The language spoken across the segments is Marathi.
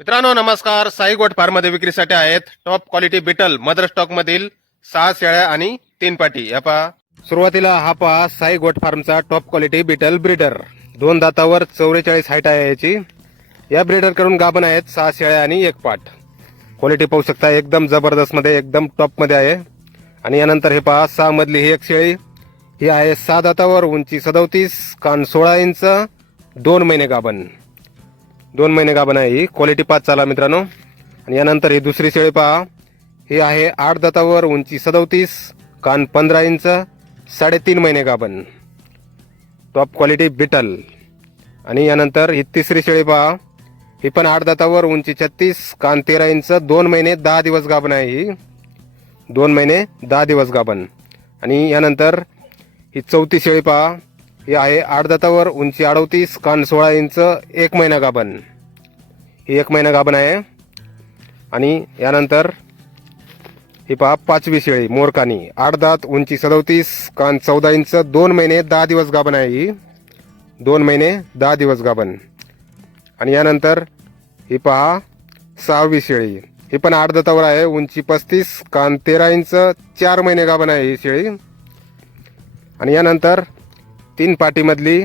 मित्रांनो नमस्कार. साई गोट फार्ममध्ये विक्रीसाठी आहेत top quality Beetal mother stock मधील सहा शेळ्या आणि तीन पाटी. या पहा. सुरुवातीला हा पहा साई गोट फार्मचा टॉप क्वालिटी बिटल ब्रीडर दोन दातावर चौवेचाळीस हाईट आहे याची. या ब्रीडरकडून गाभण आहेत सहा शेळ्या आणि एक पाट. क्वालिटी पाहू शकता एकदम जबरदस्त मध्ये एकदम टॉपमध्ये आहे. आणि यानंतर हे पहा सहा मधली ही एक शेळी. ही आहे सहा दातावर उंची सदोतीस कान सोळा इंच दोन महिने गाभण. दोन महिने गाभण आहे ही? क्वालिटी पाच चाला मित्रांनो. आणि यानंतर ही दुसरी शेळी पहा. ही आहे आठ दातावर उंची सदोतीस कान पंधरा इंच साडेतीन महिने गाभण टॉप क्वालिटी बिटल आणि यानंतर ही तिसरी शेळी पहा. ही पण आठ दातावर उंची छत्तीस कान तेरा इंच दोन महिने दहा दिवस गाभण आहे ही? दोन महिने दहा दिवस गाभण आणि यानंतर ही चौथी शेळी पहा. ही आहे आठ दातावर उंची अडवतीस कान सोळा इंच एक महिना गाभण. ही एक महिना गाभण आहे. आणि यानंतर ही पहा पाचवी शेळी मोरकानी. आठ दात उंची सदोतीस कान चौदा इंच दोन महिने दहा दिवस गाभण आहे ही. दोन महिने दहा दिवस गाभण. आणि यानंतर ही पहा सहावी शेळी. ही पण आठ दातावर आहे उंची पस्तीस कान तेरा इंच चार महिने गाभण आहे ही शेळी. आणि यानंतर तीन पाटीमधली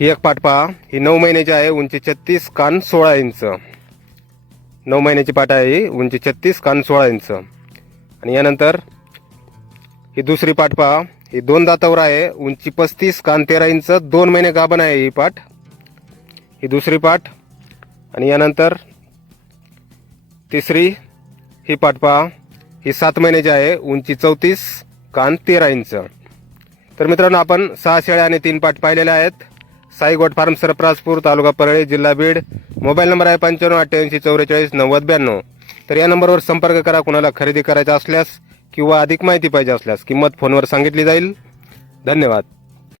ही एक पाट पहा. ही नऊ महिन्याची आहे उंची छत्तीस कान सोळा इंच. नऊ महिन्याची पाट आहे ही उंची छत्तीस कान सोळा इंच. आणि यानंतर ही दुसरी पाट पहा. ही दोन दातावर आहे उंची पस्तीस कान तेरा इंच. दोन महिने गाभण आहे ही पाट ही दुसरी पाट आणि यानंतर तिसरी ही पाट पहा. ही सात महिन्याची आहे उंची चौतीस कान तेरा इंच. तर मित्रांनो आपण सहा शेळ्या आणि तीन पाठ पाहिलेल्या आहेत. साई गोट फार्म सरप्रासपूर तालुका परळी जिल्हा बीड. मोबाईल नंबर आहे पंच्याण्णव अठ्ठ्याऐंशी चौवेचाळीस नव्वद ब्याण्णव. तर या नंबरवर संपर्क करा कुणाला खरेदी करायचा असल्यास किंवा अधिक माहिती पाहिजे असल्यास किंमत फोनवर सांगितली जाईल. धन्यवाद.